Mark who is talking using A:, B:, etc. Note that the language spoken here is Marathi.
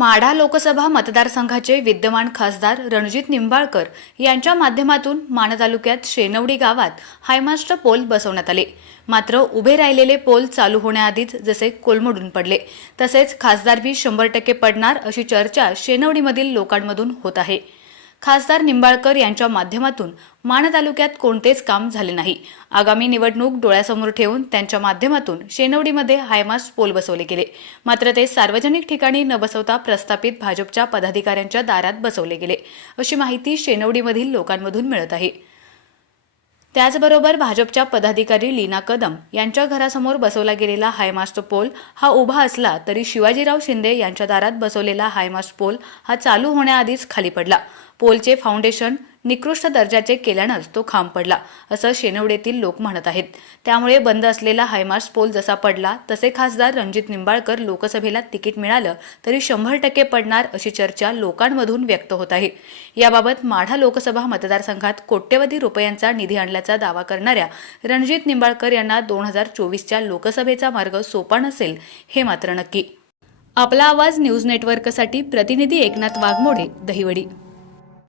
A: माढा लोकसभा मतदारसंघाचे विद्यमान खासदार रणजित निंबाळकर यांच्या माध्यमातून माण तालुक्यात शेनवडी गावात हायमास्ट पोल बसवण्यात आले. मात्र उभे राहिलेले पोल चालू होण्याआधीच जसे कोलमडून पडले तसेच खासदार बी शंभर टक्के पडणार अशी चर्चा शेनवडीमधील लोकांमधून होत आहे. खासदार निंबाळकर यांच्या माध्यमातून माण तालुक्यात कोणतेच काम झाले नाही. आगामी निवडणूक डोळ्यासमोर ठेवून त्यांच्या माध्यमातून शेनवडीमध्ये हायमास पोल बसवले गेले. मात्र ते सार्वजनिक ठिकाणी न बसवता प्रस्थापित भाजपच्या पदाधिकाऱ्यांच्या दारात बसवले गेले. अशी माहिती शेनवडीमधील लोकांमधून मिळत आहे. त्याचबरोबर भाजपच्या पदाधिकारी लीना कदम यांच्या घरासमोर बसवला गेलेला हायमास्ट पोल हा उभा असला तरी शिवाजीराव शिंदे यांच्या दारात बसवलेला हायमास्ट पोल हा चालू होण्याआधीच खाली पडला. पोलचे फाउंडेशन निकृष्ट दर्जाचे केल्यानंच तो खांब पडला असं शेनवडेतील लोक म्हणत आहेत. त्यामुळे बंद असलेला हायमार्स पोल जसा पडला तसे खासदार रणजित निंबाळकर लोकसभेला तिकीट मिळालं तरी शंभर टक्के पडणार अशी चर्चा लोकांमधून व्यक्त होत आहे. याबाबत माढा लोकसभा मतदारसंघात कोट्यवधी रुपयांचा निधी आणल्याचा दावा करणाऱ्या रणजित निंबाळकर यांना दोन हजार चोवीसच्या लोकसभेचा मार्ग सोपा नसेल हे मात्र नक्की. आपला आवाज न्यूज नेटवर्कसाठी प्रतिनिधी एकनाथ वाघमोडे दहिवडी.